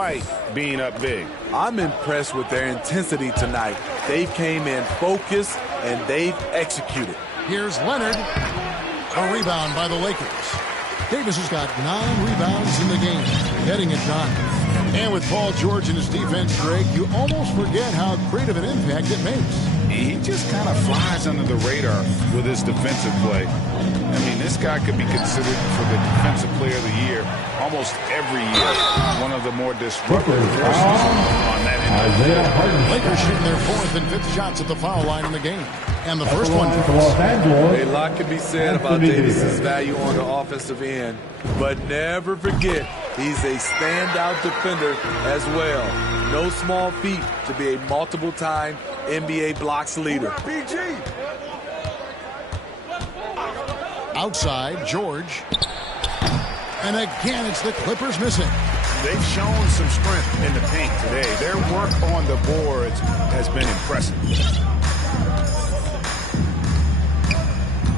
despite being up big. I'm impressed with their intensity tonight. They came in focused, and they've executed. Here's Leonard. A rebound by the Lakers. Davis has got 9 rebounds in the game. Getting it done. And with Paul George in his defense, Greg, you almost forget how great of an impact it makes. He just kind of flies under the radar with his defensive play. I mean, this guy could be considered for the Defensive Player of the Year almost every year. One of the more disruptive forces on that end. Lakers shooting their 4th and 5th shots at the foul line in the game. And the first one. A lot can be said about Davis's value on the offensive end, but never forget he's a standout defender as well. No small feat to be a multiple-time NBA blocks leader. Outside, George. And again, it's the Clippers missing. They've shown some strength in the paint today. Their work on the boards has been impressive.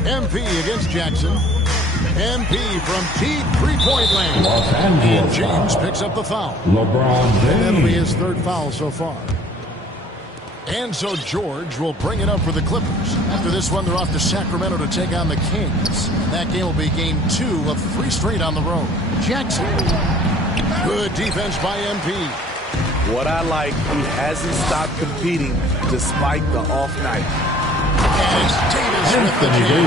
MP against Jackson. MP from deep three-point land. And James picks up the foul. LeBron James. And that'll be his 3rd foul so far. And so George will bring it up for the Clippers. After this one, they're off to Sacramento to take on the Kings. That game will be game 2 of 3 straight on the road. Jackson. Good defense by MP. What I like, he hasn't stopped competing despite the off night. And it's Davis with the jam.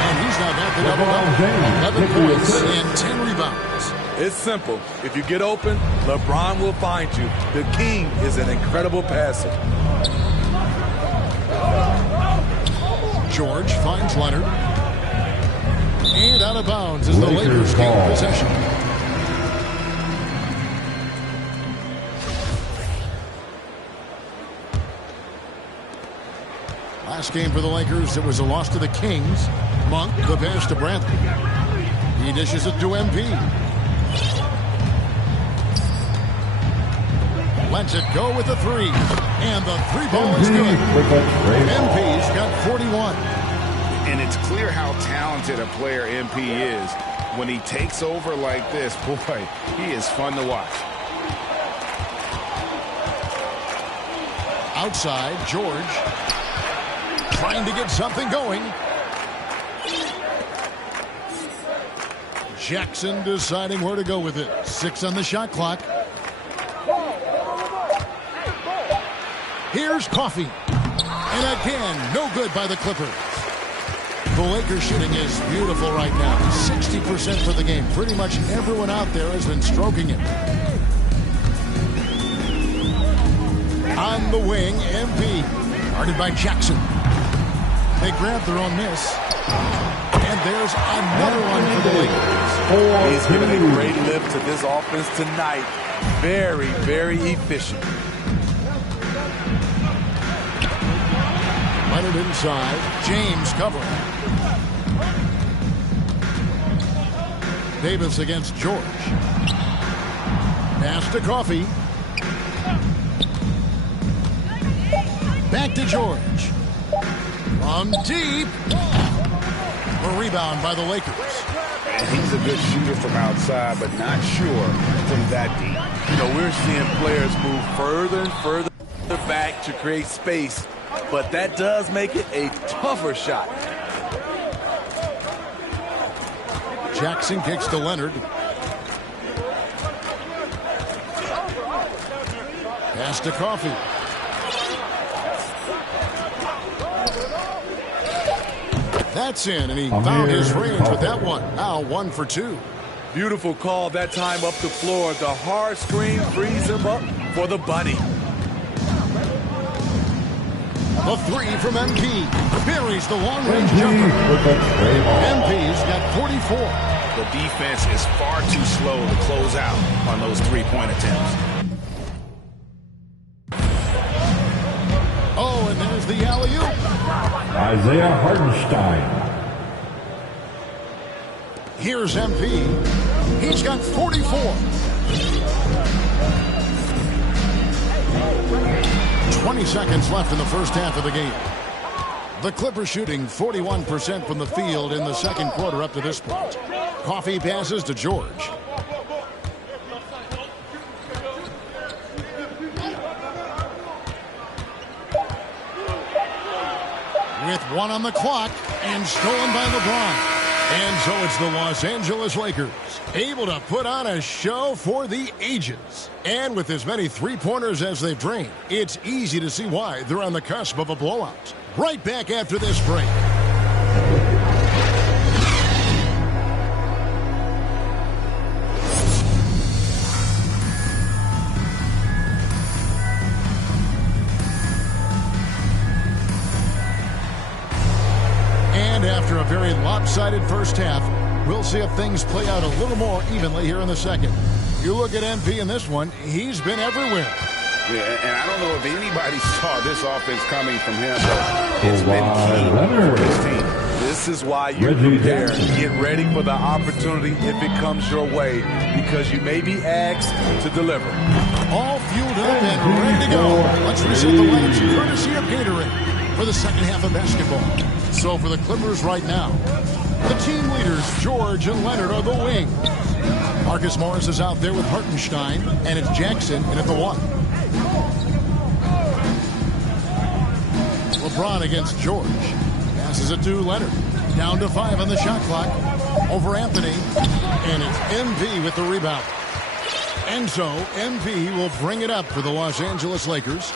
And he's now got the double-double. 11 points and 10 rebounds. It's simple. If you get open, LeBron will find you. The King is an incredible passer. George finds Leonard. And out of bounds as the Lakers gain possession. Last game for the Lakers, it was a loss to the Kings. Monk, the pass to Bradley. He dishes it to MP. Lets it go with the 3. And the 3-ball is good. MP's got 41. And it's clear how talented a player MP is. When he takes over like this, boy, he is fun to watch. Outside, George. Trying to get something going. Jackson deciding where to go with it. 6 on the shot clock. Here's Coffee. And again, no good by the Clippers. The Lakers shooting is beautiful right now. 60% for the game. Pretty much everyone out there has been stroking it. On the wing, MP. Guarded by Jackson. They grab their own miss. And there's another one for the Lakers. He's given a great lift to this offense tonight. Very, very efficient. Leonard inside. James covering. Davis against George. Pass to Coffee. Back to George. From deep. A rebound by the Lakers. And he's a good shooter from outside, but not sure from that deep. You know, we're seeing players move further and further back to create space, but that does make it a tougher shot. Jackson kicks to Leonard. Pass to Coffee. That's in, and he found his range with that one. Now 1 for 2. Beautiful call that time up the floor. The hard screen frees him up for the bunny. The 3 from MP. Buries the long-range jumper. MP's got 44. The defense is far too slow to close out on those 3-point attempts. Oh, and there's the alley-oop. Isaiah Hartenstein. Here's MP. He's got 44. 20 seconds left in the first half of the game. The Clippers shooting 41% from the field in the second quarter up to this point. Coffee passes to George. with 1 on the clock and stolen by LeBron. And so it's the Los Angeles Lakers, able to put on a show for the ages. And with as many three-pointers as they've drained, it's easy to see why they're on the cusp of a blowout. Right back after this break. And after a very lopsided first half, we'll see if things play out a little more evenly here in the second. You look at MP in this one, he's been everywhere. Yeah, and I don't know if anybody saw this offense coming from him, but it's been key for his team. This is why you prepare. Get ready for the opportunity if it comes your way, because you may be asked to deliver. All fueled up and ready to go. Let's reset the lineups courtesy of Gatorade for the second half of basketball. So for the Clippers right now, the team leaders, George and Leonard, are the wings. Marcus Morris is out there with Hartenstein, and it's Jackson in at the 1. LeBron against George. Passes it to Leonard. Down to 5 on the shot clock. Over Anthony. And it's MP with the rebound. And so MP will bring it up for the Los Angeles Lakers.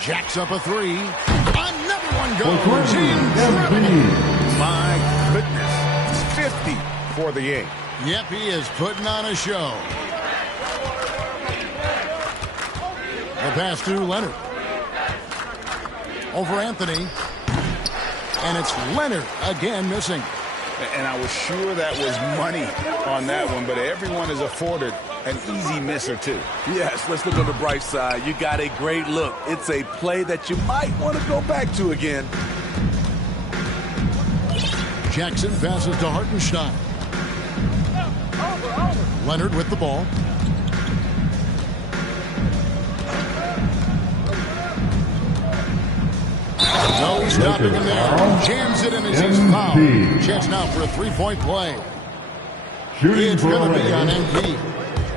Jacks up a 3. Another one goes in. My goodness. 50 for the game. Yep, he is putting on a show. The pass to Leonard. Over Anthony. And it's Leonard again missing. And I was sure that was money on that one, but everyone is afforded an easy miss or two. Yes, let's look on the bright side. You got a great look. It's a play that you might want to go back to again. Jackson passes to Hartenstein. Leonard with the ball. No stopping him there. Jams it in as he's fouled. Chance now for a three-point play. It's going to be on MP.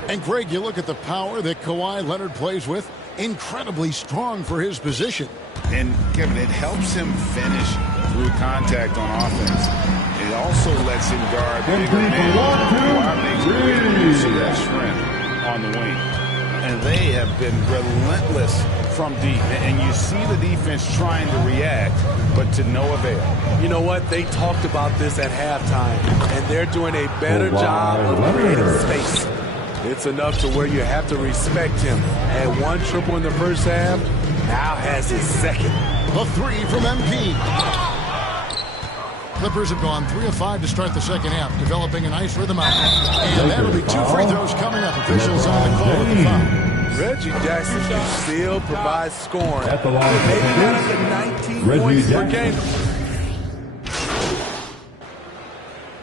And Greg, you look at the power that Kawhi Leonard plays with. Incredibly strong for his position. And Kevin, it helps him finish through contact on offense. It also lets him guard bigger men. Kawhi makes great use of that strength on the wing. And they have been relentless from deep. And you see the defense trying to react, but to no avail. You know what? They talked about this at halftime, and they're doing a better job of creating space. It's enough to where you have to respect him. Had 1 triple in the first half, now has his second. The 3 from MP. Clippers have gone 3 of 5 to start the second half, developing a nice rhythm out. And that'll be 2 free throws coming up. Officials on the call with the foul. Reggie Jackson can still provide scoring. Maybe not up to 19 points per game.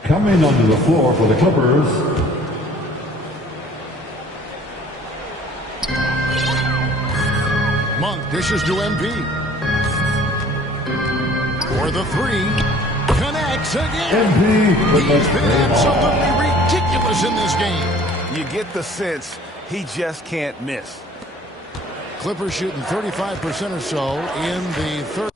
Coming onto the floor for the Clippers, Monk dishes to MP. For the 3. Connects again. MP. He's been absolutely ridiculous in this game. You get the sense he just can't miss. Clippers shooting 35% or so in the third.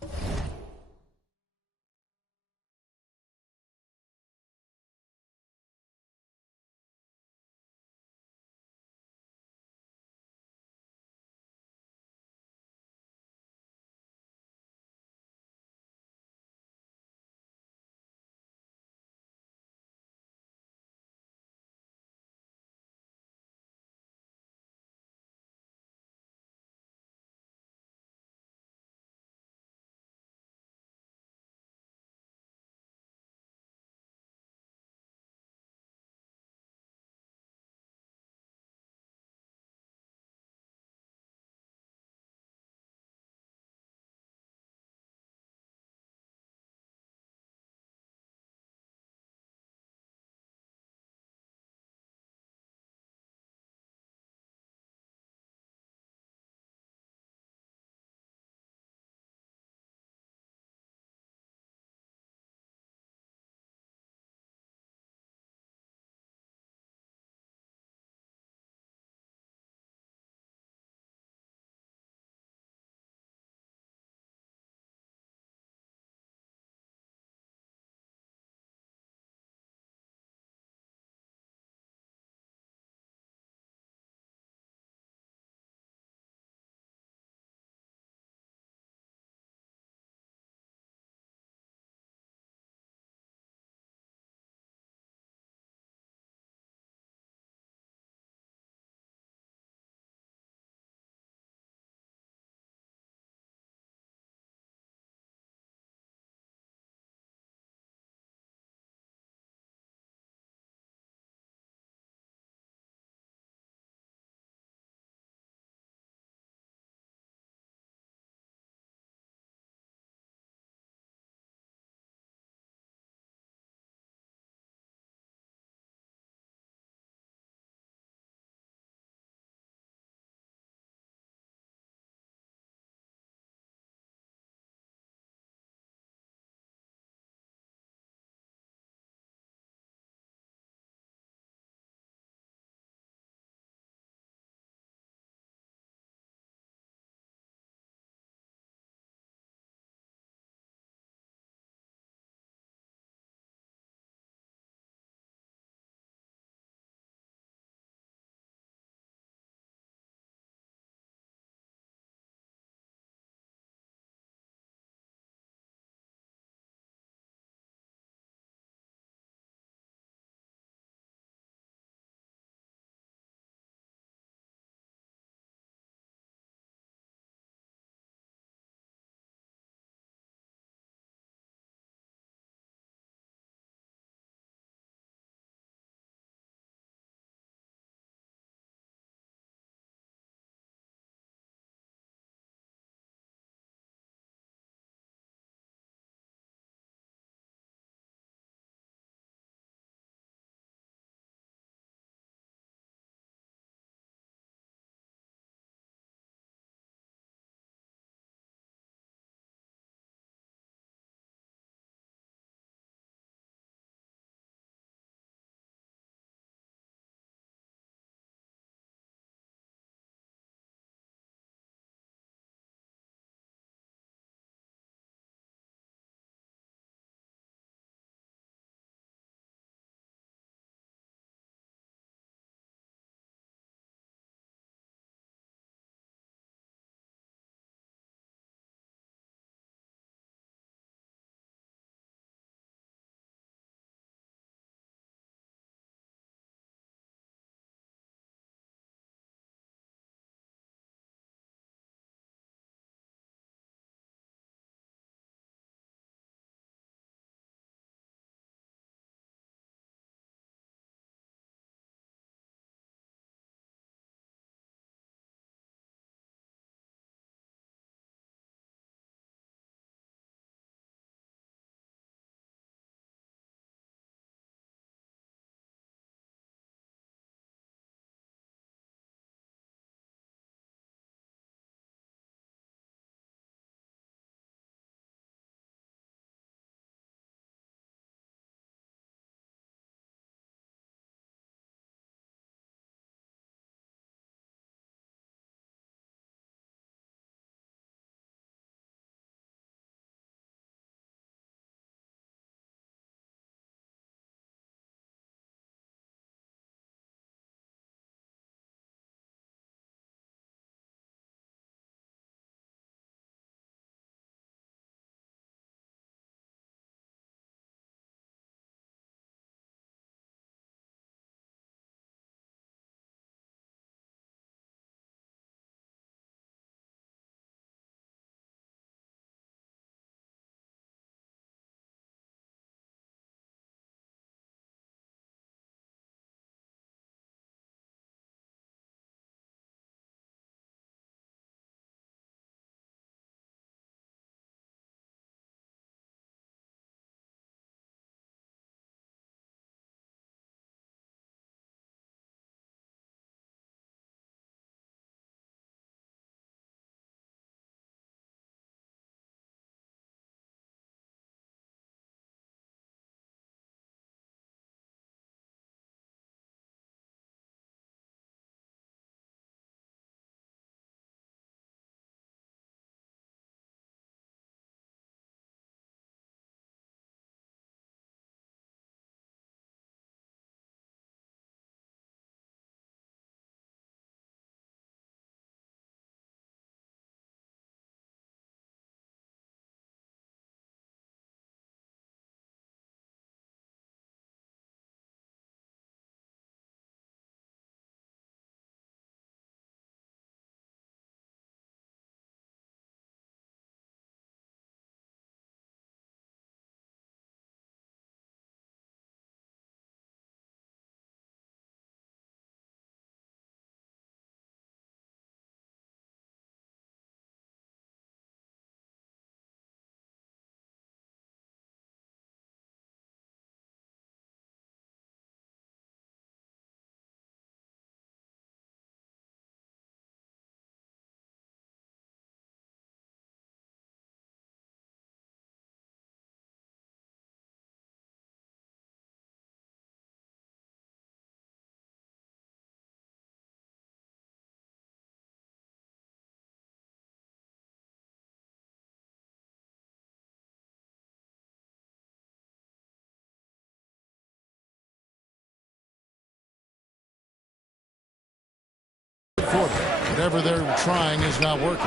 for them. Whatever they're trying is not working.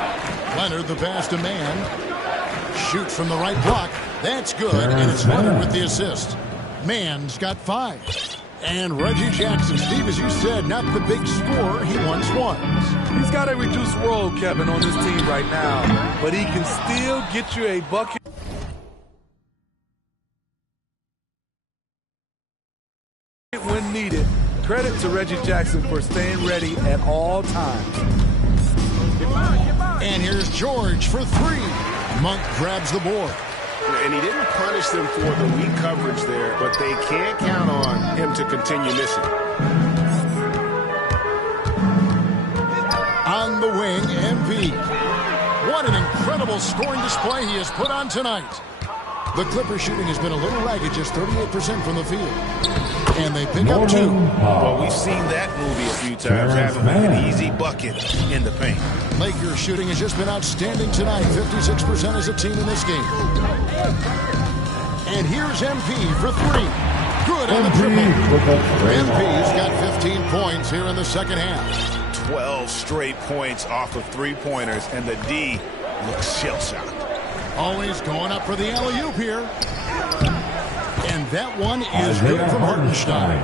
Leonard, the pass to Mann. Shoots from the right block. That's good, and it's Leonard with the assist. Mann's got 5. And Reggie Jackson, Steve, as you said, not the big scorer he once was. He's got a reduced role, Kevin, on this team right now, but he can still get you a bucket when needed. Credit to Reggie Jackson for staying ready at all times. And here's George for 3. Monk grabs the board. And he didn't punish them for the weak coverage there, but they can't count on him to continue missing. On the wing, MV. What an incredible scoring display he has put on tonight. The Clippers shooting has been a little ragged, just 38% from the field. And they pick up 2. Well, we've seen that movie a few times, having an easy bucket in the paint. Lakers shooting has just been outstanding tonight, 56% as a team in this game. And here's MP for 3. Good on the triple. MP's got 15 points here in the second half. 12 straight points off of 3-pointers, and the D looks shell-shocked. Always going up for the alley-oop here. And that one is good from Hartenstein.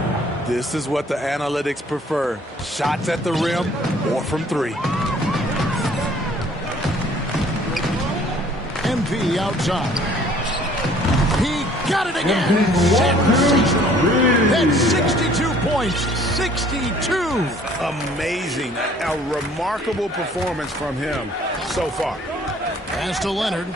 This is what the analytics prefer. Shots at the rim or from 3. MP outside. He got it again. Sensational. That's 62 points. 62. Amazing. A remarkable performance from him so far. Pass to Leonard.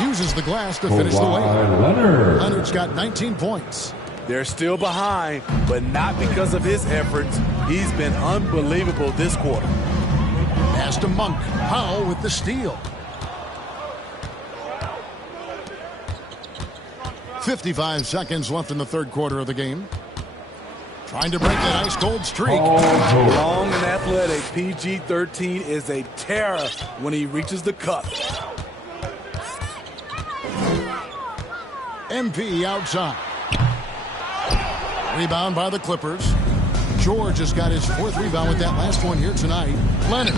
Uses the glass to finish the way. Leonard's got 19 points. They're still behind, but not because of his efforts. He's been unbelievable this quarter. Pass to Monk. Powell with the steal. 55 seconds left in the third quarter of the game. Trying to break that ice-cold streak. Long and athletic, PG-13 is a terror when he reaches the cup. MP outside. Rebound by the Clippers. George has got his 4th rebound with that last one here tonight. Leonard.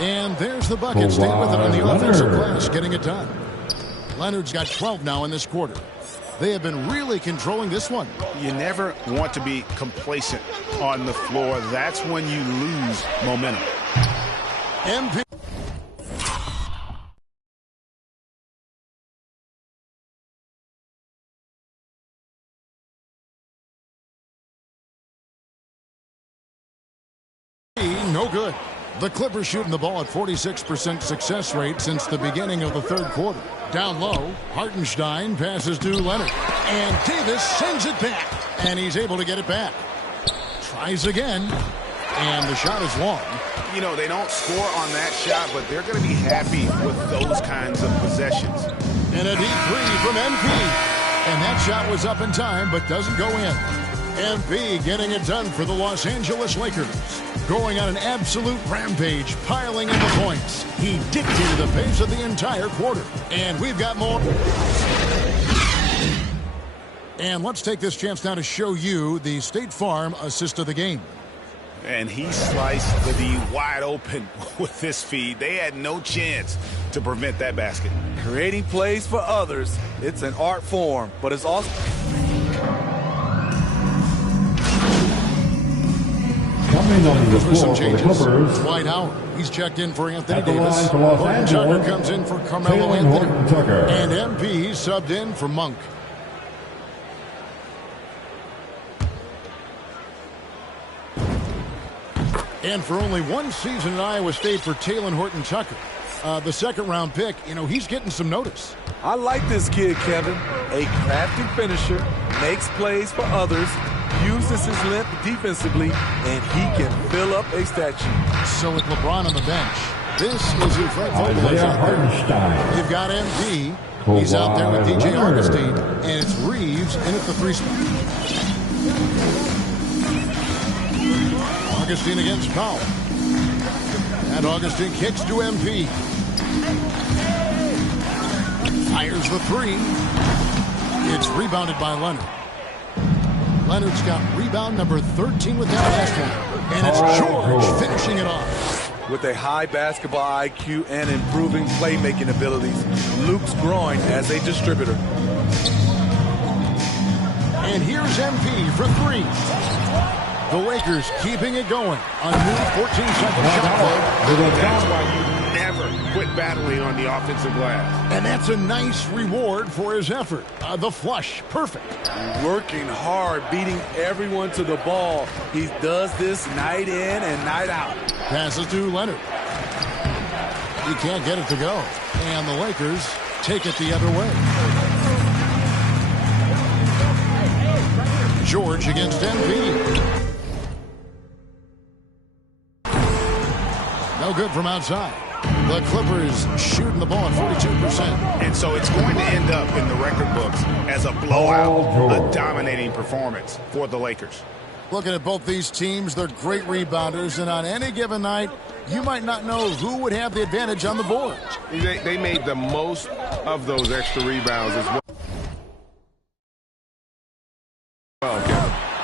And there's the bucket. Stay with it on the offensive glass, getting it done. Leonard's got 12 now in this quarter. They have been really controlling this one. You never want to be complacent on the floor. That's when you lose momentum. MP. No good. The Clippers shooting the ball at 46% success rate since the beginning of the third quarter. Down low, Hartenstein passes to Leonard. And Davis sends it back. And he's able to get it back. Tries again. And the shot is long. You know, they don't score on that shot, but they're going to be happy with those kinds of possessions. And a deep 3 from MP. And that shot was up in time, but doesn't go in. MP getting it done for the Los Angeles Lakers. Going on an absolute rampage, piling in the points. He dictated the pace of the entire quarter. And we've got more. And let's take this chance now to show you the State Farm assist of the game. And he sliced the D wide open with this feed. They had no chance to prevent that basket. Creating plays for others, it's an art form, but it's also... Coming on the floor for the Clippers, Dwight Howard. He's checked in for Anthony at the Davis. line for Los Horton Tucker Angeles, comes in for Carmelo Anthony. And MP subbed in for Monk. And for only one season in Iowa State for Talen Horton Tucker, the second-round pick, you know, he's getting some notice. I like this kid, Kevin. A crafty finisher, makes plays for others, uses his length defensively, and he can fill up a statue. So with LeBron on the bench, this is who Fred Vogel is out there. You've got MP. He's out there with DJ Augustine, and it's Reeves in at the 3 spot. Augustine against Powell. And Augustine kicks to MP. Fires the 3. It's rebounded by Leonard. Leonard's got rebound number 13 with that last one. And it's George finishing it off. With a high basketball IQ and improving playmaking abilities, Luke's growing as a distributor. And here's MP for three. The Lakers keeping it going. A new 14-second shot clock. That's why you never quit battling on the offensive glass. And that's a nice reward for his effort. The flush, perfect. Working hard, beating everyone to the ball. He does this night in and night out. Passes to Leonard. He can't get it to go. And the Lakers take it the other way. George against MP. No good from outside. The Clippers shooting the ball at 42%. And so it's going to end up in the record books as a blowout, a dominating performance for the Lakers. Looking at both these teams, they're great rebounders, and on any given night, you might not know who would have the advantage on the board. They made the most of those extra rebounds as well.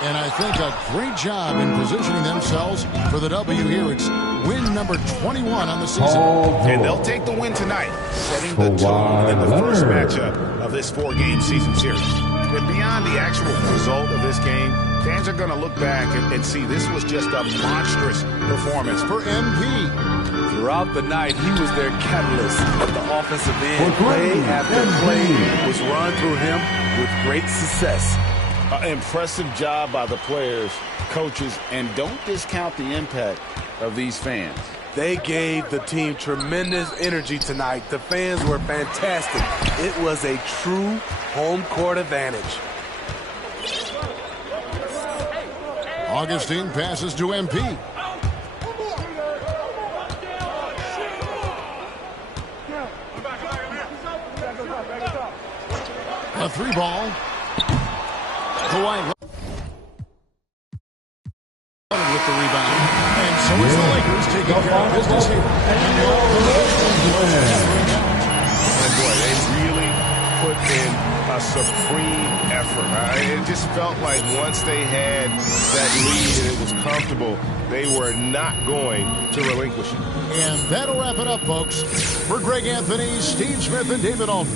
And I think a great job in positioning themselves for the W here. It's win number 21 on the season. And they'll take the win tonight, setting the tone in the first matchup of this 4-game season series. And beyond the actual result of this game, fans are going to look back and see this was just a monstrous performance for MP. Throughout the night, he was their catalyst at the offensive end. Play after play was run through him with great success. Impressive job by the players, coaches, and don't discount the impact of these fans. They gave the team tremendous energy tonight. The fans were fantastic. It was a true home court advantage. Augustine passes to MP. A three ball. Kawhi with the rebound. And so is the Lakers taking care of business here. And boy, they really put in a supreme effort. It just felt like once they had that lead and it was comfortable, they were not going to relinquish it. And that'll wrap it up, folks. For Greg Anthony, Steve Smith, and David Aldridge,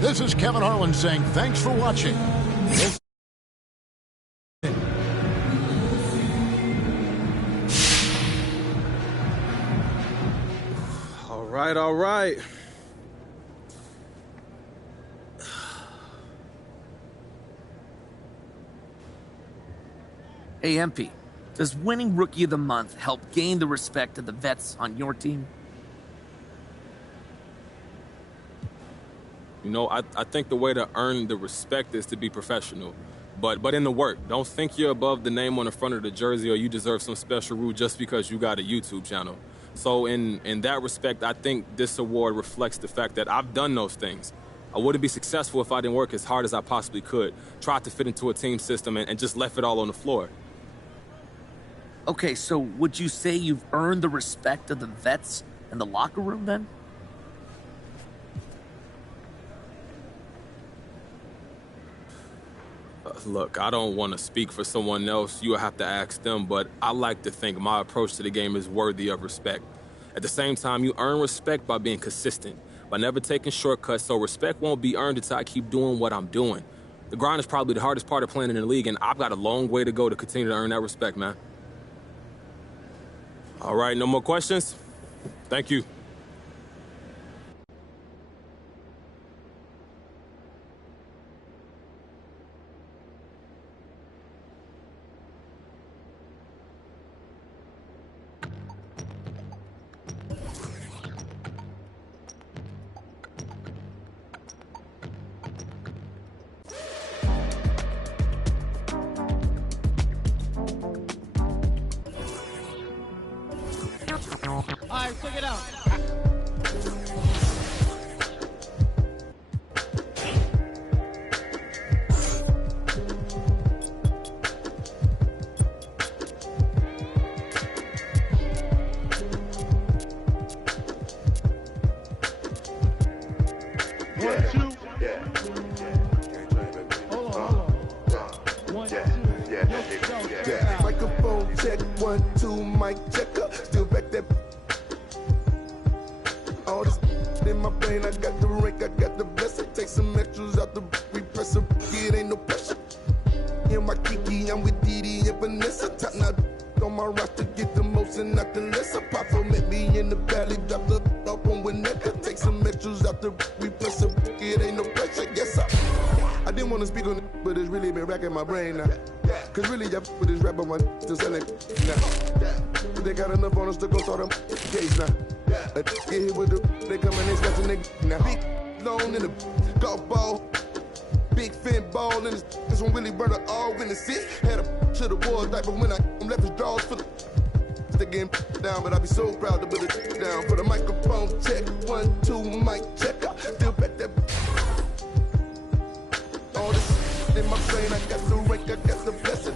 this is Kevin Harlan saying thanks for watching. All right. Hey, MP, does winning Rookie of the Month help gain the respect of the vets on your team? You know, I think the way to earn the respect is to be professional. But in the work, don't think you're above the name on the front of the jersey or you deserve some special rule just because you got a YouTube channel. So in that respect, I think this award reflects the fact that I've done those things. I wouldn't be successful if I didn't work as hard as I possibly could, tried to fit into a team system, and just left it all on the floor. Okay, so would you say you've earned the respect of the vets in the locker room then? Look, I don't want to speak for someone else. You'll have to ask them, but I like to think my approach to the game is worthy of respect. At the same time, you earn respect by being consistent, by never taking shortcuts, so respect won't be earned until I keep doing what I'm doing. The grind is probably the hardest part of playing in the league, and I've got a long way to go to continue to earn that respect, man. All right, no more questions? Thank you. All right, check it out. One, two. Hold on. 1, 2. Microphone check, 1, 2, mic checker. Still back that. All this in my brain, I got the rank, I got the blessing. Take some extras out the repress up. It ain't no pressure. In my Kiki, I'm with Didi and Vanessa. Top now on my roster, get the most and not the lesser. Papa met me in the valley, drop the up on Winnetka. Take some extras out the repress up. It ain't no pressure. Yes, I didn't want to speak on it, but it's really been racking my brain now. Cause really, I with this rap on my to sell it now. They got enough on us to go start them case now. Get hit with the, they come and they scratch a nigga now. Big loan in the golf ball. Big fin ball in this one really burned all in the six. Had a to the wall diaper when I left his drawers for the getting down, but I be so proud to put it down. For the microphone check, 1, 2, mic check. Still back that. All this in my brain, I got the rank, I got the blessing.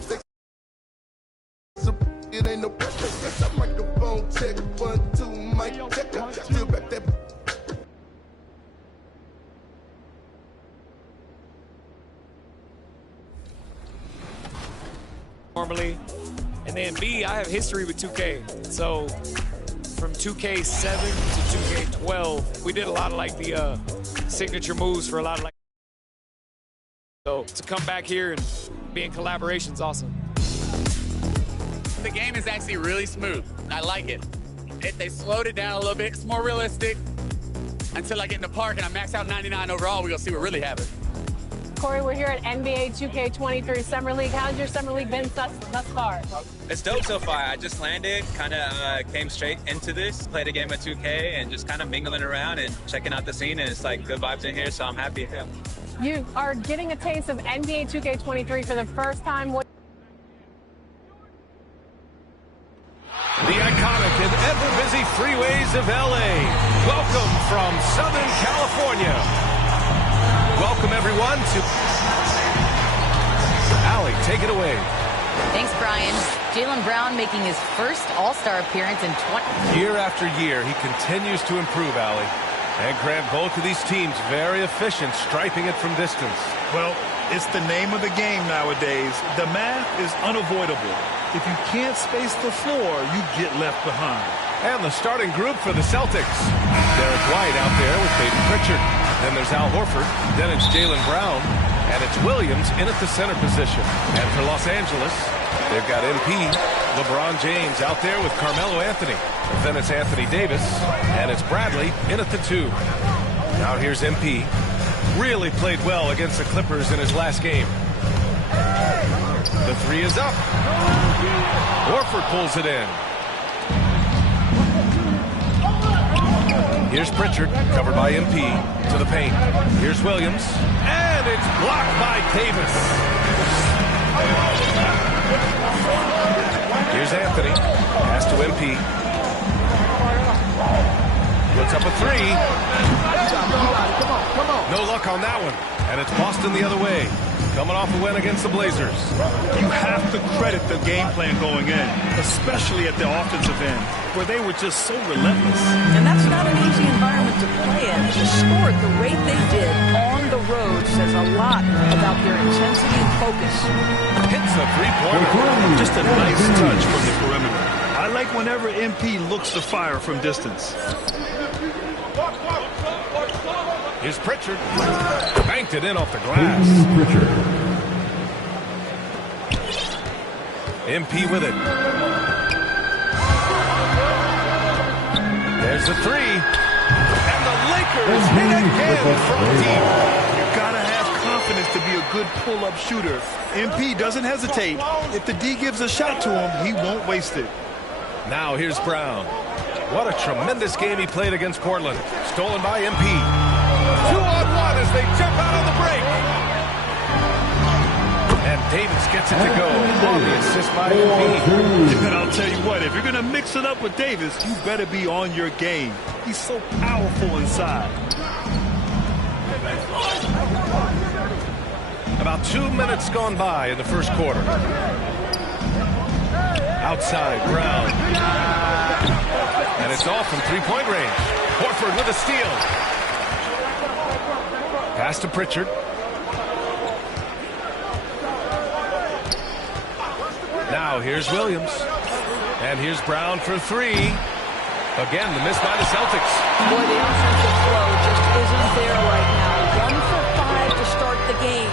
It ain't no pressure. Yes, a microphone check, 1, 2, mic check. Still back that. Normally, and then B, I have history with 2K. So from 2K7 to 2K12, we did a lot of like the signature moves for a lot of like. So to come back here and be in collaboration is awesome. The game is actually really smooth. I like it. They slowed it down a little bit. It's more realistic. Until I get in the park and I max out 99 overall, we're gonna see what really happens. Corey, we're here at NBA2K23 Summer League. How's your Summer League been thus far? It's dope so far. I just landed, kind of came straight into this, played a game of 2K, and just kind of mingling around and checking out the scene. And it's like good vibes in here, so I'm happy. You are getting a taste of NBA2K23 for the first time. The iconic and ever-busy freeways of LA. Welcome from Southern California. Welcome, everyone, to... Allie, take it away. Thanks, Brian. Jaylen Brown making his first All-Star appearance in 20... Year after year, he continues to improve, Allie. And Grant, both of these teams very efficient, striping it from distance. Well, it's the name of the game nowadays. The math is unavoidable. If you can't space the floor, you get left behind. And the starting group for the Celtics. Derek White out there with David Pritchard. Then there's Al Horford. Then it's Jaylen Brown. And it's Williams in at the center position. And for Los Angeles, they've got MP, LeBron James out there with Carmelo Anthony. And then it's Anthony Davis. And it's Bradley in at the 2. Now here's MP. Really played well against the Clippers in his last game. The 3 is up. Horford pulls it in. Here's Pritchard, covered by MP, to the paint. Here's Williams, and it's blocked by Davis. Here's Anthony, pass to MP. Puts up a 3. No luck on that one, and it's Boston the other way. Coming off a win against the Blazers. You have to credit the game plan going in, especially at the offensive end, where they were just so relentless. And that's not an easy environment to play in. To score at the rate they did on the road says a lot about their intensity and focus. Hits the three-pointer. Just a nice touch from the perimeter. I like whenever MP looks to fire from distance. Here's Pritchard. Banked it in off the glass. MP with it. There's the 3. And the Lakers hit again from deep. You've got to have confidence to be a good pull-up shooter. MP doesn't hesitate. If the D gives a shot to him, he won't waste it. Now here's Brown. What a tremendous game he played against Portland. Stolen by MP. 2-on-1 as they jump out on the break. And Davis gets it to go on the assist by MP. And I'll tell you what, if you're going to mix it up with Davis, you better be on your game. He's so powerful inside. About 2 minutes gone by in the first quarter. Outside, Brown. And it's off from three-point range. Horford with a steal. Pass to Pritchard. Now here's Williams. And here's Brown for three. Again, the miss by the Celtics. Boy, the offensive flow just isn't there right now. 1 for 5 to start the game.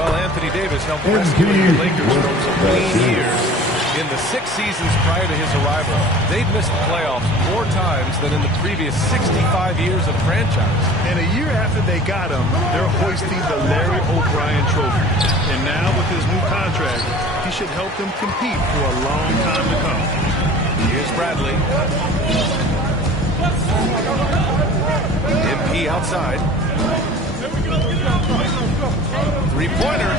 Well, Anthony Davis helped rescue the Lakers from some lean years. In the 6 seasons prior to his arrival, they'd missed the playoffs more times than in the previous 65 years of franchise. And a year after they got him, they're hoisting the Larry O'Brien Trophy. And now with his new contract, he should help them compete for a long time to come. Here's Bradley. MP outside. Three-pointer.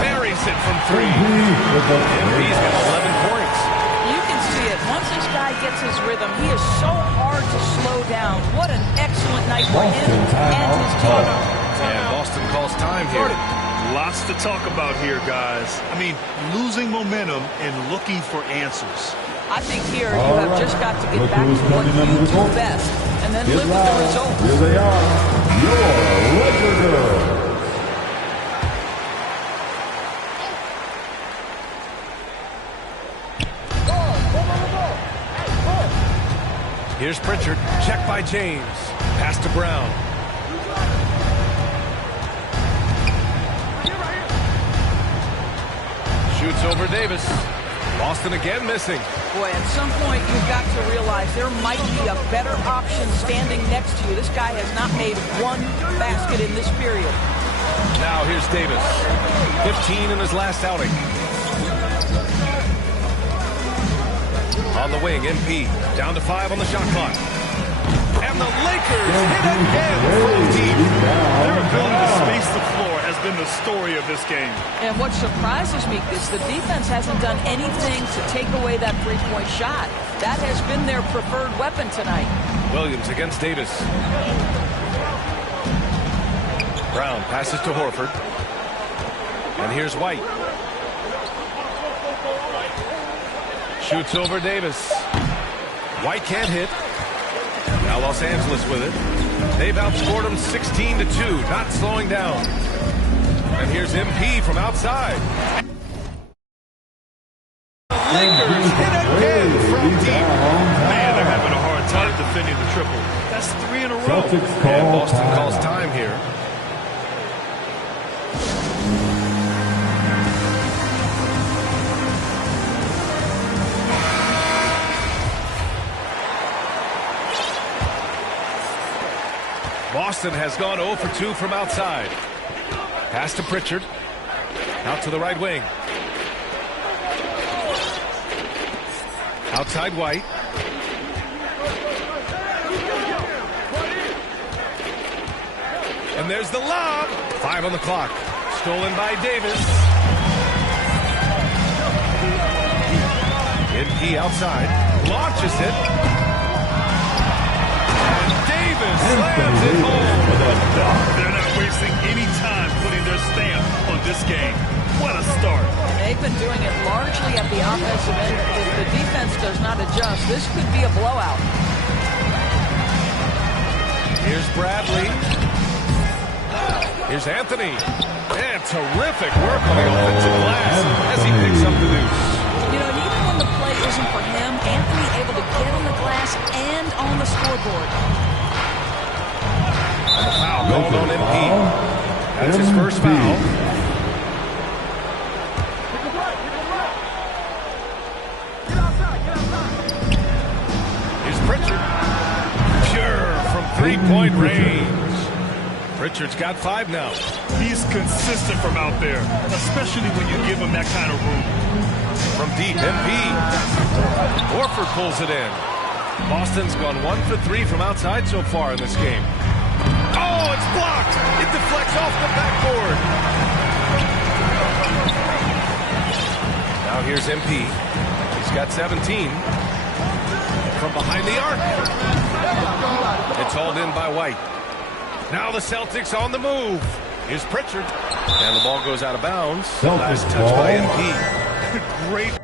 Buries it from three. MP's got 11 points. You can see it. Once this guy gets his rhythm, he is so hard to slow down. What an excellent night for him and his team. And Boston calls time here. Lots to talk about here, guys. I mean, losing momentum and looking for answers. I think here you have just got to get back to what you do best and then live with the results. Here they are, your Laker girls. Here's Pritchard. Check by James. Pass to Brown. Shoots over Davis. Boston again missing. Boy, at some point you've got to realize there might be a better option standing next to you. This guy has not made one basket in this period. Now here's Davis. 15 in his last outing. On the wing, MP. Down to 5 on the shot clock. And the Lakers hit again from deep. Their ability to space the floor has been the story of this game. And what surprises me is the defense hasn't done anything to take away that three-point shot. That has been their preferred weapon tonight. Williams against Davis. Brown passes to Horford. And here's White. Shoots over Davis. White can't hit. Now Los Angeles with it. They've outscored them 16-2, not slowing down. And here's MP from outside. Lakers hit again from deep. Man, they're having a hard time defending the triple. That's 3 in a row. And Boston calls time here. Boston has gone 0 for 2 from outside. Pass to Pritchard. Out to the right wing. Outside White. And there's the lob. 5 on the clock. Stolen by Davis. MP outside. Launches it. Slams it home. They're not wasting any time putting their stamp on this game. What a start. They've been doing it largely at the offensive end. If the defense does not adjust, this could be a blowout. Here's Bradley. Here's Anthony. And terrific work on the offensive glass as he picks up the deuce. You know, even when the play isn't for him, Anthony able to get on the glass and on the scoreboard. And the foul called on MP. That's his first foul. Here's Pritchard. Pure from three-point range. Pritchard's got 5 now. He's consistent from out there, especially when you give him that kind of room. From deep, MP. Horford pulls it in. Boston's gone 1 for 3 from outside so far in this game. Oh, it's blocked. It deflects off the backboard. Now here's MP. He's got 17. From behind the arc. It's hauled in by White. Now the Celtics on the move. Here's Pritchard. And the ball goes out of bounds. Last touch by MP. Great.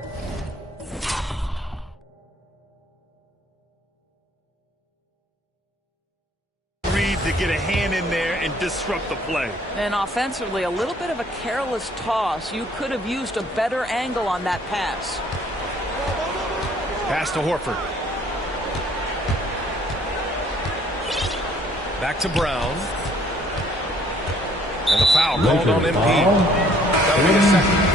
To get a hand in there and disrupt the play. And offensively, a little bit of a careless toss. You could have used a better angle on that pass. Pass to Horford. Back to Brown. And the foul called on MP. That'll be a second.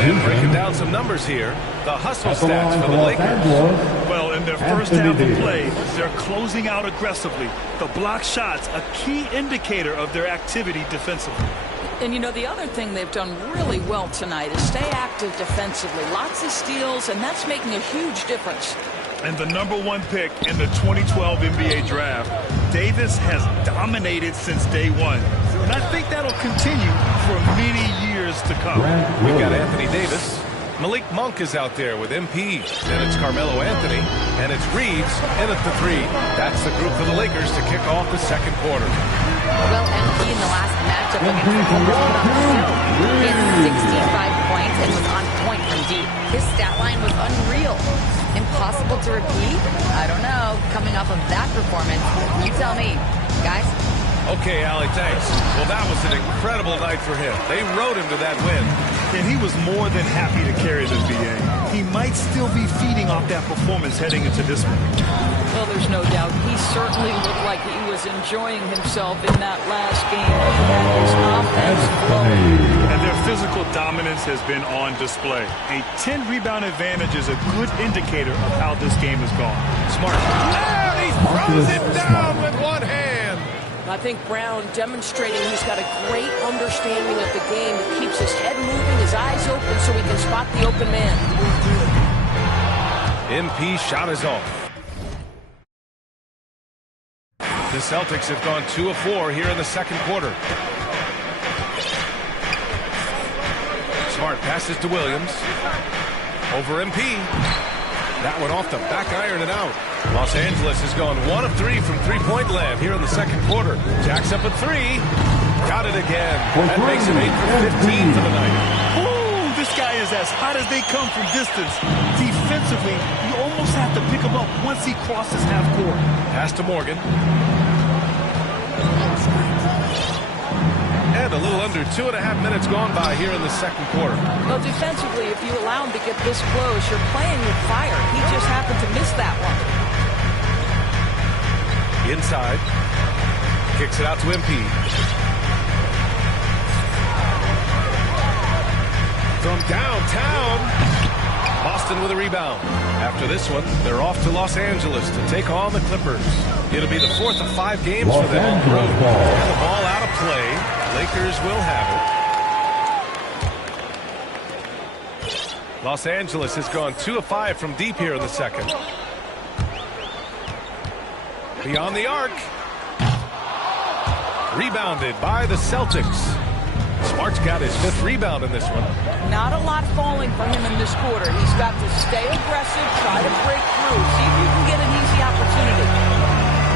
And breaking down some numbers here. The hustle stats for the Lakers. Well, in their first half of play, they're closing out aggressively. The block shots, a key indicator of their activity defensively. And, you know, the other thing they've done really well tonight is stay active defensively. Lots of steals, and that's making a huge difference. And the #1 pick in the 2012 NBA draft, Davis has dominated since day one. And I think that'll continue for many years to come. We've got Anthony Davis. Malik Monk is out there with MP. Then it's Carmelo Anthony. And it's Reeves in at the 3. That's the group for the Lakers to kick off the second quarter. Well, MP in the last matchup against the Clippers put on the show. He had 65 points and was on point from deep. His stat line was unreal. Impossible to repeat? I don't know. Coming off of that performance, you tell me. Guys? Okay, Allie, thanks. Well, that was an incredible night for him. They rode him to that win. And he was more than happy to carry the BA. He might still be feeding off that performance heading into this one. Well, there's no doubt. He certainly looked like he was enjoying himself in that last game. His offense flowing. And their physical dominance has been on display. A 10-rebound advantage is a good indicator of how this game has gone. Smart. And he throws it down with one hand. I think Brown demonstrating he's got a great understanding of the game. He keeps his head moving, his eyes open so he can spot the open man. MP shot is off. The Celtics have gone 2 of 4 here in the second quarter. Smart passes to Williams. Over MP. That one off the back iron and out. Los Angeles has gone 1 of 3 from three-point land here in the second quarter. Jack's up at 3. Got it again. That makes it 8 for 15 for the night. Ooh, this guy is as hot as they come from distance. Defensively, you almost have to pick him up once he crosses half court. Pass to Morgan. And a little under 2.5 minutes gone by here in the second quarter. Well, defensively, if you allow him to get this close, you're playing with fire. He just happened to miss that one. Inside. Kicks it out to MP. From downtown. Boston with a rebound. After this one, they're off to Los Angeles to take on the Clippers. It'll be the 4th of 5 games for them on the road. And the ball out of play. Lakers will have it. Los Angeles has gone 2 of 5 from deep here in the second. Beyond the arc. Rebounded by the Celtics. Smart's got his 5th rebound in this one. Not a lot falling for him in this quarter. He's got to stay aggressive, try to break through, see if you can get an easy opportunity.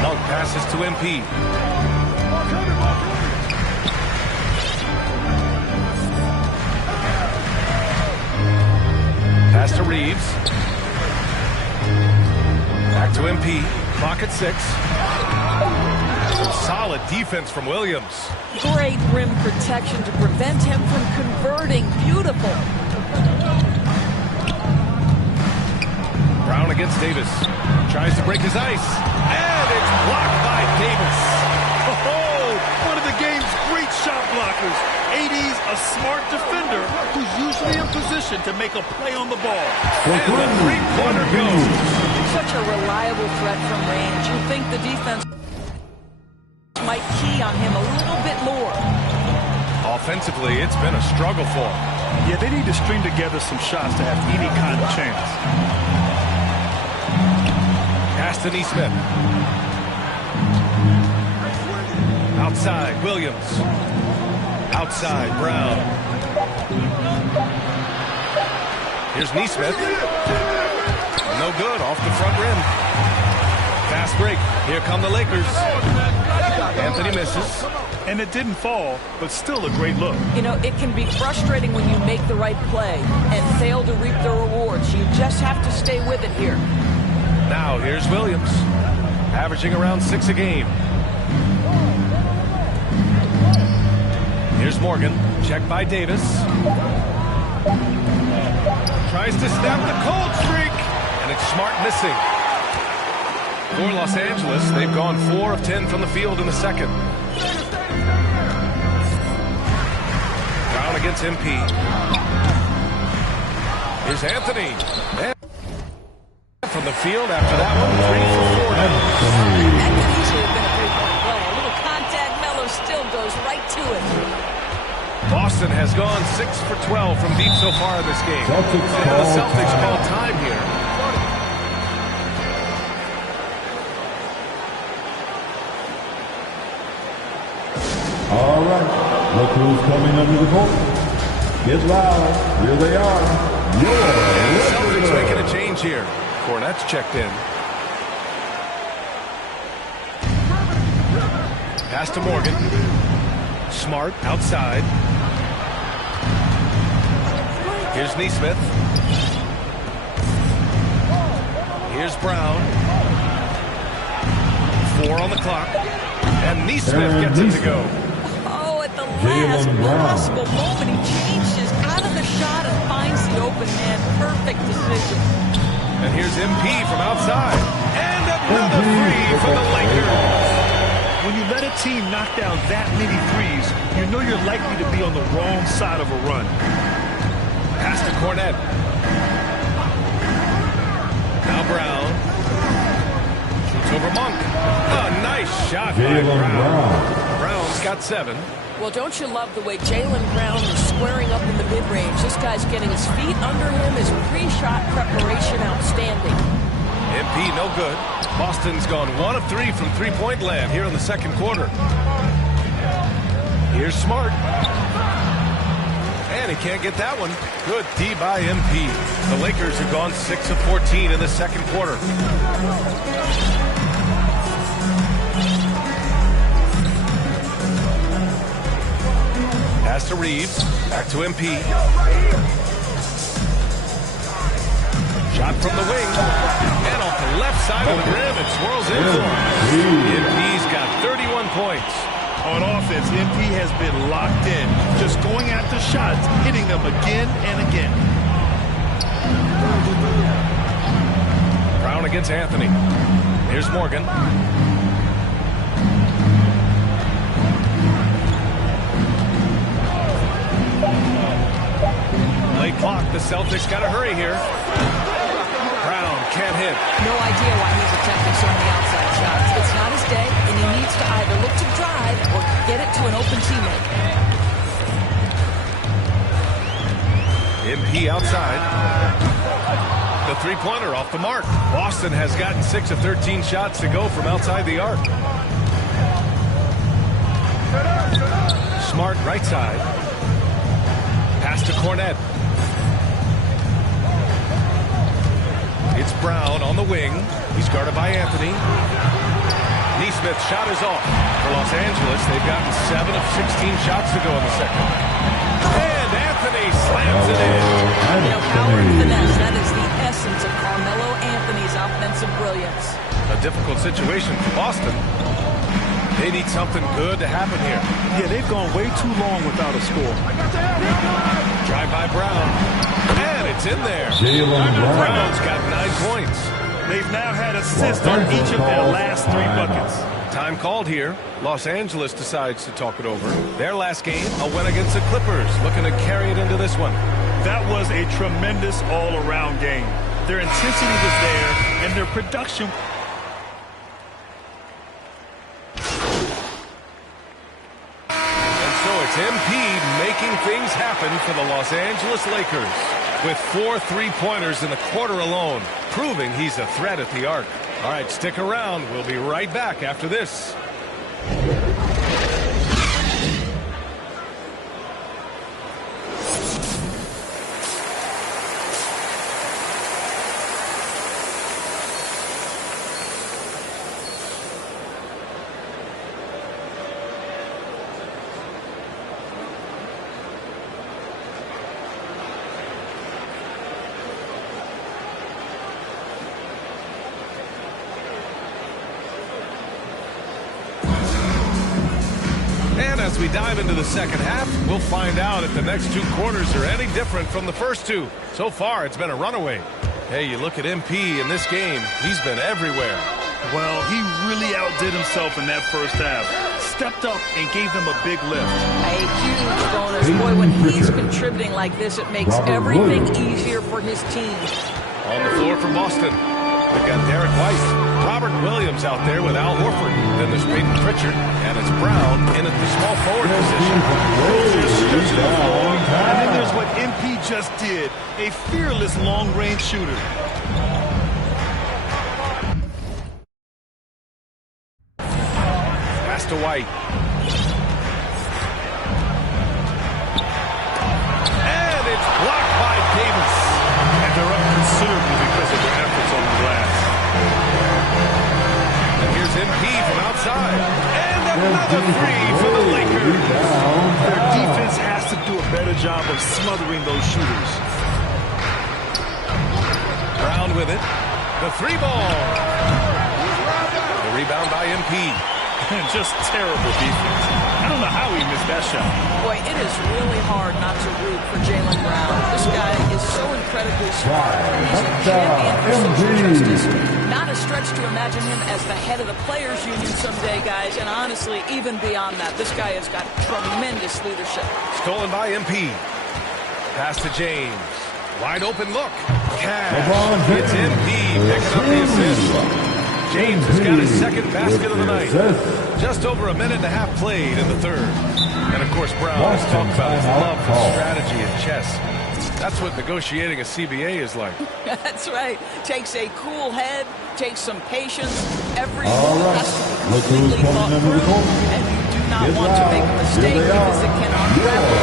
Monk passes to MP. Pass to Reeves. Back to MP. Clock at 6. Solid defense from Williams. Great rim protection to prevent him from converting. Beautiful. Brown against Davis. Tries to break his ice. And it's blocked by Davis. Oh, one of the game's great shot blockers. AD's a smart defender who's usually in position to make a play on the ball. And the three-pointer goes. Such a reliable threat from range. You think the defense might key on him a little bit more. Offensively, it's been a struggle for him. Yeah, they need to string together some shots to have any kind of chance. Pass to Neesmith. Outside, Williams. Outside, Brown. Here's Neesmith. No good, off the front rim. Fast break. Here come the Lakers. Anthony misses. And it didn't fall, but still a great look. You know, it can be frustrating when you make the right play and fail to reap the rewards. You just have to stay with it here. Now, here's Williams. averaging around 6 a game. Here's Morgan, checked by Davis. Tries to snap the cold streak, and it's Smart missing. For Los Angeles, they've gone 4 of 10 from the field in the second. Brown against MP. Here's Anthony. And from the field after that one, 3 for 4 now. That could easily have been a three-point play. A little contact, Melo still goes right to it. Boston has gone 6 for 12 from deep so far in this game. And the Celtics call time here. All right, look who's coming under the court. Get loud. Here they are. And the Celtics making a change here. Cornette's checked in. Pass to Morgan. Smart outside. Here's Nesmith. Here's Brown. 4 on the clock. And Nesmith gets it to go. Oh, at the last possible moment, he changes out of the shot and finds the open man. Perfect decision. And here's MP from outside. And another three for the Lakers. When you let a team knock down that many threes, you know you're likely to be on the wrong side of a run. Pass to Cornette. Now Brown. Shoots over Monk. A nice shot by Brown. Brown's got 7. Well, don't you love the way Jaylen Brown is squaring up in the mid-range? This guy's getting his feet under him. His pre-shot preparation outstanding. MP no good. Boston's gone 1 of 3 from three-point land here in the second quarter. Here's Smart. And he can't get that one. Good D by MP. The Lakers have gone 6 of 14 in the second quarter. Pass to Reeves. Back to MP. Shot from the wing. And off the left side of the rim, it swirls in for him. MP's got 31 points. On offense, MP has been locked in, just going after shots, hitting them again and again. Brown against Anthony. Here's Morgan. Late clock, the Celtics got to hurry here. Brown can't hit. No idea why he's attempting so many outside shots. It's not his day, and he needs to either look to drive or get it to an open teammate. MP outside. The three-pointer off the mark. Boston has gotten 6 of 13 shots to go from outside the arc. Smart right side. Pass to Cornette. It's Brown on the wing. He's guarded by Anthony. Nesmith's shot is off. For Los Angeles, they've gotten 7 of 16 shots to go in the second. And Anthony slams it in. You know, power and finesse, that is the essence of Carmelo Anthony's offensive brilliance. A difficult situation for Boston. They need something good to happen here. Yeah, they've gone way too long without a score. Drive by Brown. And it's in there. Brown's got 9 points. They've now had assists on each of their last 3 buckets. Time called here. Los Angeles decides to talk it over. Their last game, a win against the Clippers. Looking to carry it into this one. That was a tremendous all-around game. Their intensity was there, and their production. And so it's MP making things happen for the Los Angeles Lakers. With 4 3-pointers in the quarter alone, proving he's a threat at the arc. All right, stick around. We'll be right back after this. As we dive into the second half, we'll find out if the next two quarters are any different from the first two. So far, it's been a runaway. Hey, you look at MP in this game, he's been everywhere. Well, he really outdid himself in that first half. Stepped up and gave them a big lift. A huge bonus. Boy, when he's contributing like this, it makes everything easier for his team. On the floor for Boston, we've got Derek White, Robert Williams out there with Al Horford. Then there's Peyton Pritchard, and it's Brown in at the small forward position. And then there's what MP just did, a fearless long-range shooter. Pass to White. And it's blocked by Davis. And they're up considerably because of their efforts on the glass. And here's MP from outside. And another three for the Lakers. Their defense has to do a better job of smothering those shooters. Brown with it. The three ball. The rebound by MP. Just terrible defense. I don't know how he missed that shot. Boy, it is really hard not to root for Jaylen Brown. This guy is so incredibly smart. He's a champion for social justice. Not a stretch to imagine him as the head of the Players Union someday, guys. And honestly, even beyond that, this guy has got tremendous leadership. Stolen by MP. Pass to James. Wide open look. Cash. It's MP picking up the assist. James has got his second basket of the night. Just over a minute and a half played in the third. And, of course, Brown has talked about his love for strategy and chess. That's what negotiating a CBA is like. That's right. Takes a cool head, takes some patience. Every move has to be completely thought through, and you do not want to make a mistake because it can unravel.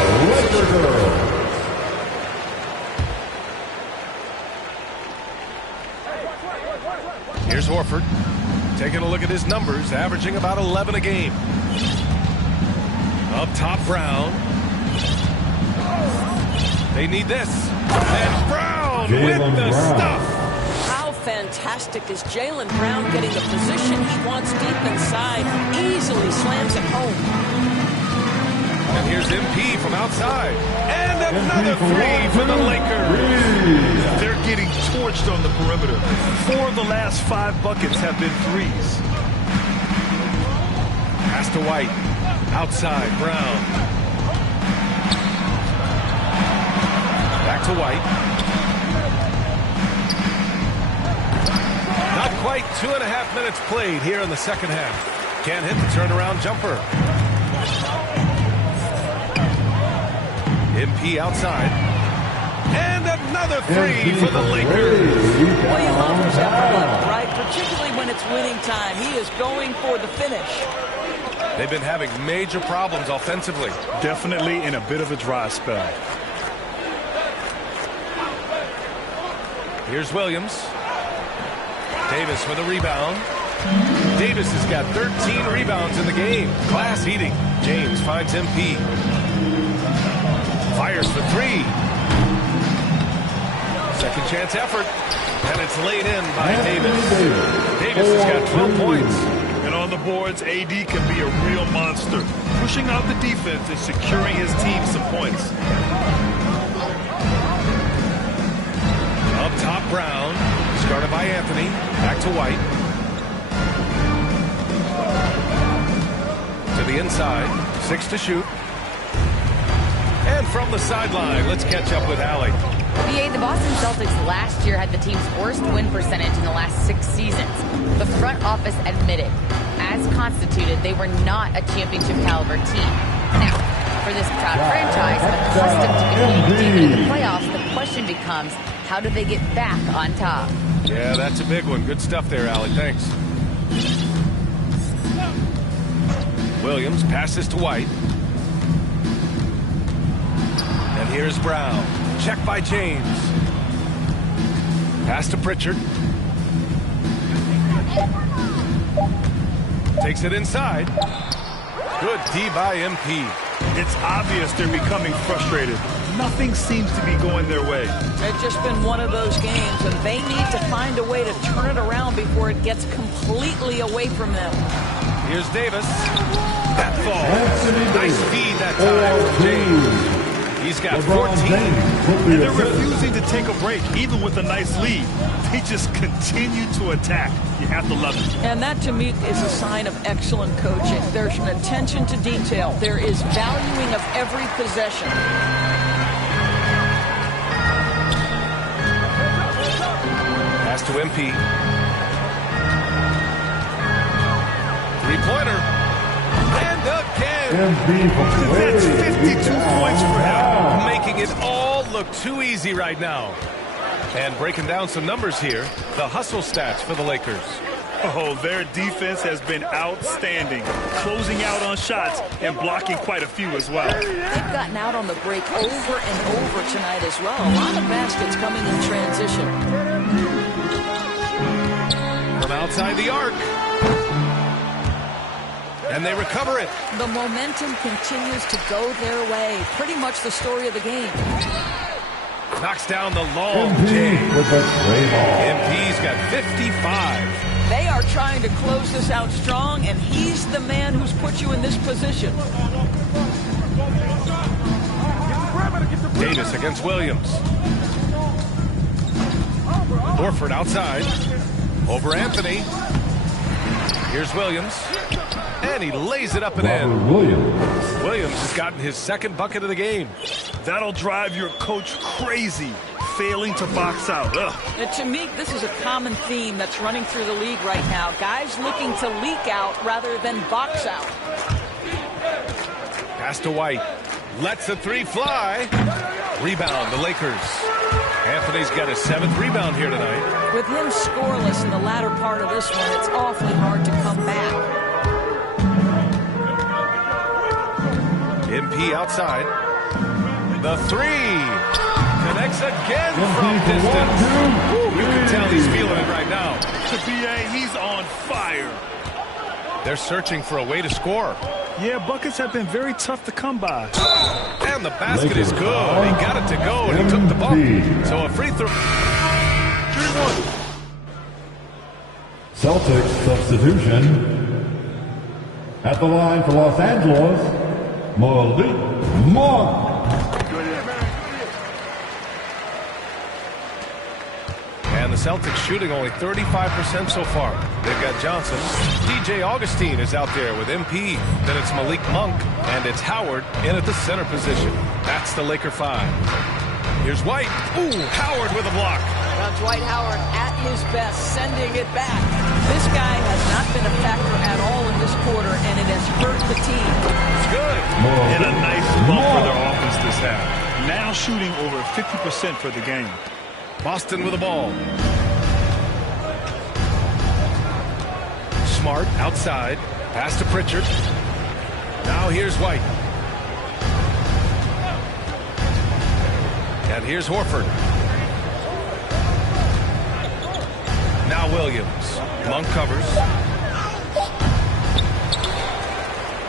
Here's Horford, taking a look at his numbers, averaging about 11 a game. Up top, Brown. They need this. And Brown with the stuff. How fantastic is Jaylen Brown getting the position he wants deep inside? Easily slams it home. And here's MP from outside. And another three for the Lakers. They're getting torched on the perimeter. 4 of the last 5 buckets have been threes. Pass to White. Outside, Brown. Back to White. Not quite 2.5 minutes played here in the second half. Can't hit the turnaround jumper. MP outside. And another three for the Lakers. Well, you love his effort, right? Particularly when it's winning time. He is going for the finish. They've been having major problems offensively. Definitely in a bit of a dry spell. Here's Williams. Davis with a rebound. Davis has got 13 rebounds in the game. Class eating. James finds MP. Fires for three. Second chance effort. And it's laid in by Davis. Davis has got 12 points. And on the boards, AD can be a real monster. Pushing out the defense and securing his team some points. Up top, Brown. Started by Anthony. Back to White. To the inside. 6 to shoot. And from the sideline, let's catch up with Allie. BA, the Boston Celtics last year had the team's worst win percentage in the last 6 seasons. The front office admitted, as constituted, they were not a championship caliber team. Now, for this proud franchise, accustomed to competing deep in the playoffs, the question becomes, how do they get back on top? Yeah, that's a big one. Good stuff there, Allie. Thanks. Williams passes to White. And here's Brown. Check by James. Pass to Pritchard. Takes it inside. Good D by MP. It's obvious they're becoming frustrated. Nothing seems to be going their way. It's just been one of those games, and they need to find a way to turn it around before it gets completely away from them. Here's Davis. That falls. Nice feed that time. James. He's got 14. And they're refusing to take a break, even with a nice lead. They just continue to attack. You have to love it. And that, to me, is a sign of excellent coaching. There's an attention to detail. There is valuing of every possession. Pass to MP. Three-pointer. And again. That's 52 points for him. Making it all look too easy right now. And breaking down some numbers here, the hustle stats for the Lakers. Oh, their defense has been outstanding, closing out on shots and blocking quite a few as well. They've gotten out on the break over and over tonight as well. A lot of baskets coming in transition. From outside the arc. And they recover it. The momentum continues to go their way. Pretty much the story of the game. Knocks down the long J. With the tray ball. MP's got 55. They are trying to close this out strong, and he's the man who's put you in this position. Davis against Williams. Horford outside. Over Anthony. Here's Williams. And he lays it up and in. Williams has gotten his second bucket of the game. That'll drive your coach crazy, failing to box out. And to me, this is a common theme that's running through the league right now. Guys looking to leak out rather than box out. Pass to White. Lets the three fly. Rebound, the Lakers. Anthony's got his 7th rebound here tonight. With him scoreless in the latter part of this one, it's awfully hard to come back. MP outside. The three. Connects again from distance. You can tell he's feeling it right now. To BA, he's on fire. They're searching for a way to score. Yeah, buckets have been very tough to come by. And the basket is good. He got it to go, and he took the bump. So a free throw. Shooting one. Celtics substitution. At the line for Los Angeles, Malik Monk. And the Celtics shooting only 35% so far. They've got Johnson. DJ Augustine is out there with MP. Then it's Malik Monk. And it's Howard in at the center position. That's the Laker 5. Here's White. Ooh, Howard with a block. Now Dwight Howard at his best, sending it back. This guy has not been a factor at all in this quarter, and it has hurt the team. It's good. And a nice bump for their offense this half. Now shooting over 50% for the game. Boston with the ball. Smart outside. Pass to Pritchard. Now here's White. And here's Horford. Now Williams. Monk covers.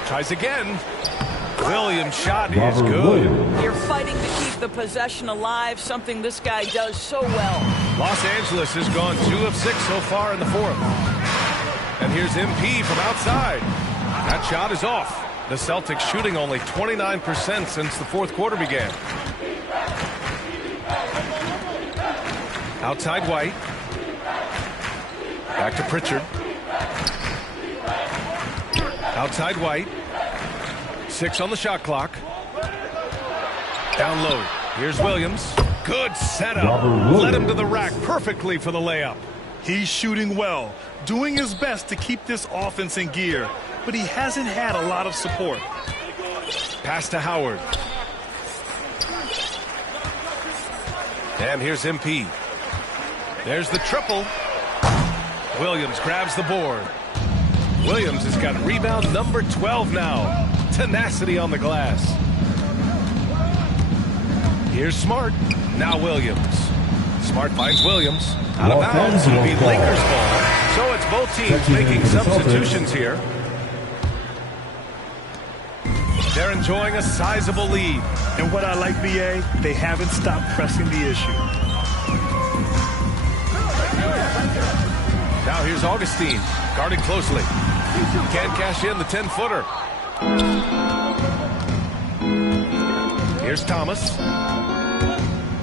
Tries again. Williams' shot is good. You're fighting to keep the possession alive, something this guy does so well. Los Angeles has gone 2 of 6 so far in the 4th. And here's MP from outside. That shot is off. The Celtics shooting only 29% since the 4th quarter began. Outside White. Back to Pritchard. Outside White. 6 on the shot clock. Down low. Here's Williams. Good setup. Led him to the rack perfectly for the layup. He's shooting well, doing his best to keep this offense in gear, but he hasn't had a lot of support. Pass to Howard. And here's MP. There's the triple. Williams grabs the board. Williams has got rebound number 12 now. Tenacity on the glass. Here's Smart. Now Williams. Smart finds Williams. Out of bounds. It'll be Lakers ball. So it's both teams making substitutions here. They're enjoying a sizable lead. And what I like, BA, they haven't stopped pressing the issue. Now here's Augustine, guarded closely. Can't cash in the 10-footer. Here's Thomas.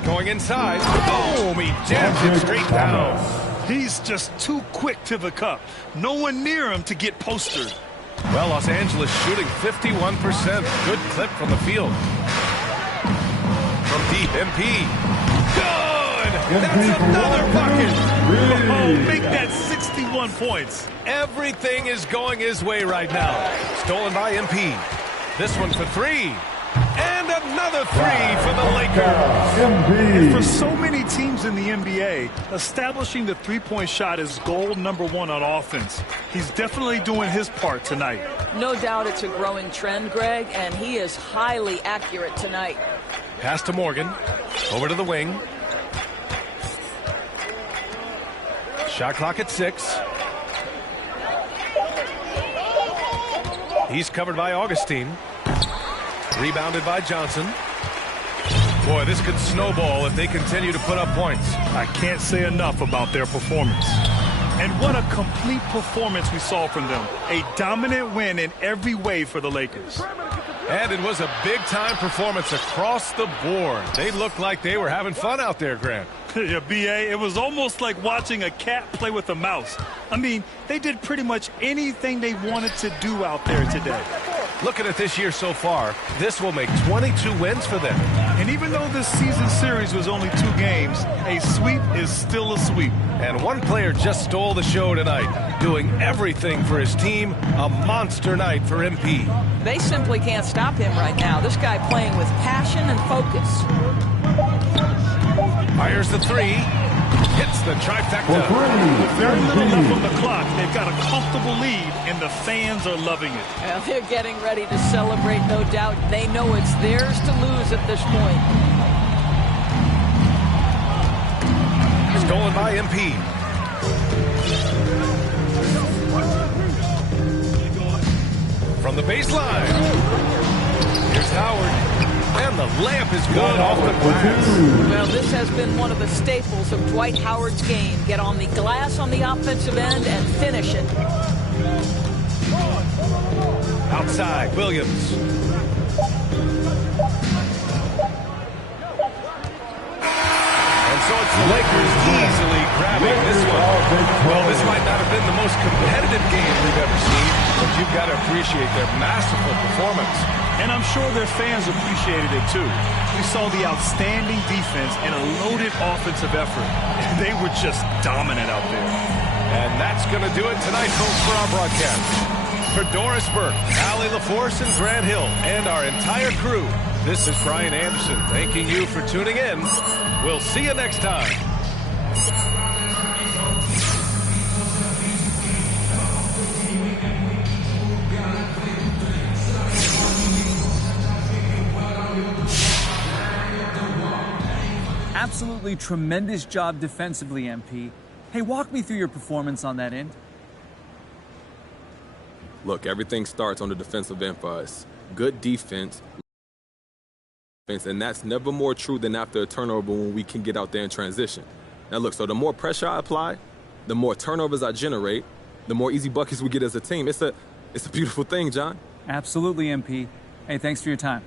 Going inside. Boom! He jams it straight down. He's just too quick to the cup. No one near him to get postered. Well, Los Angeles shooting 51%. Good clip from the field. From deep, MP. Good! That's another bucket! Oh, make that 61 points. Everything is going his way right now. Stolen by MP. This one for three. And another three for the Lakers. And for so many teams in the NBA, establishing the three-point shot is goal number one on offense. He's definitely doing his part tonight. No doubt it's a growing trend, Greg, and he is highly accurate tonight. Pass to Morgan. Over to the wing. Shot clock at 6. He's covered by Augustine. Rebounded by Johnson. Boy, this could snowball if they continue to put up points. I can't say enough about their performance. And what a complete performance we saw from them. A dominant win in every way for the Lakers. And it was a big-time performance across the board. They looked like they were having fun out there, Grant. Yeah, B.A., it was almost like watching a cat play with a mouse. I mean, they did pretty much anything they wanted to do out there today. Looking at this year so far, this will make 22 wins for them. And even though this season series was only 2 games, a sweep is still a sweep. And one player just stole the show tonight, doing everything for his team. A monster night for MP. They simply can't stop him right now. This guy playing with passion and focus. Fires the three. Hits the trifecta. With very little left on the clock, they've got a comfortable lead, and the fans are loving it. Well, they're getting ready to celebrate, no doubt. They know it's theirs to lose at this point. Stolen by MP. From the baseline. Here's Howard. And the layup is good off the glass. Well, this has been one of the staples of Dwight Howard's game. Get on the glass on the offensive end and finish it. Outside, Williams. And so it's the Lakers easily grabbing this one. Well, this might not have been the most competitive game we've ever seen, but you've got to appreciate their masterful performance. And I'm sure their fans appreciated it too. We saw the outstanding defense and a loaded offensive effort. They were just dominant out there. And that's going to do it tonight, folks, for our broadcast. For Doris Burke, Allie LaForce, and Grant Hill, and our entire crew, this is Brian Anderson thanking you for tuning in. We'll see you next time. Absolutely tremendous job defensively, MP. Hey, walk me through your performance on that end. Look, everything starts on the defensive end for us. Good defense, and that's never more true than after a turnover when we can get out there and transition. Now look, so the more pressure I apply, the more turnovers I generate, the more easy buckets we get as a team. It's a beautiful thing, John. Absolutely, MP. Hey, thanks for your time.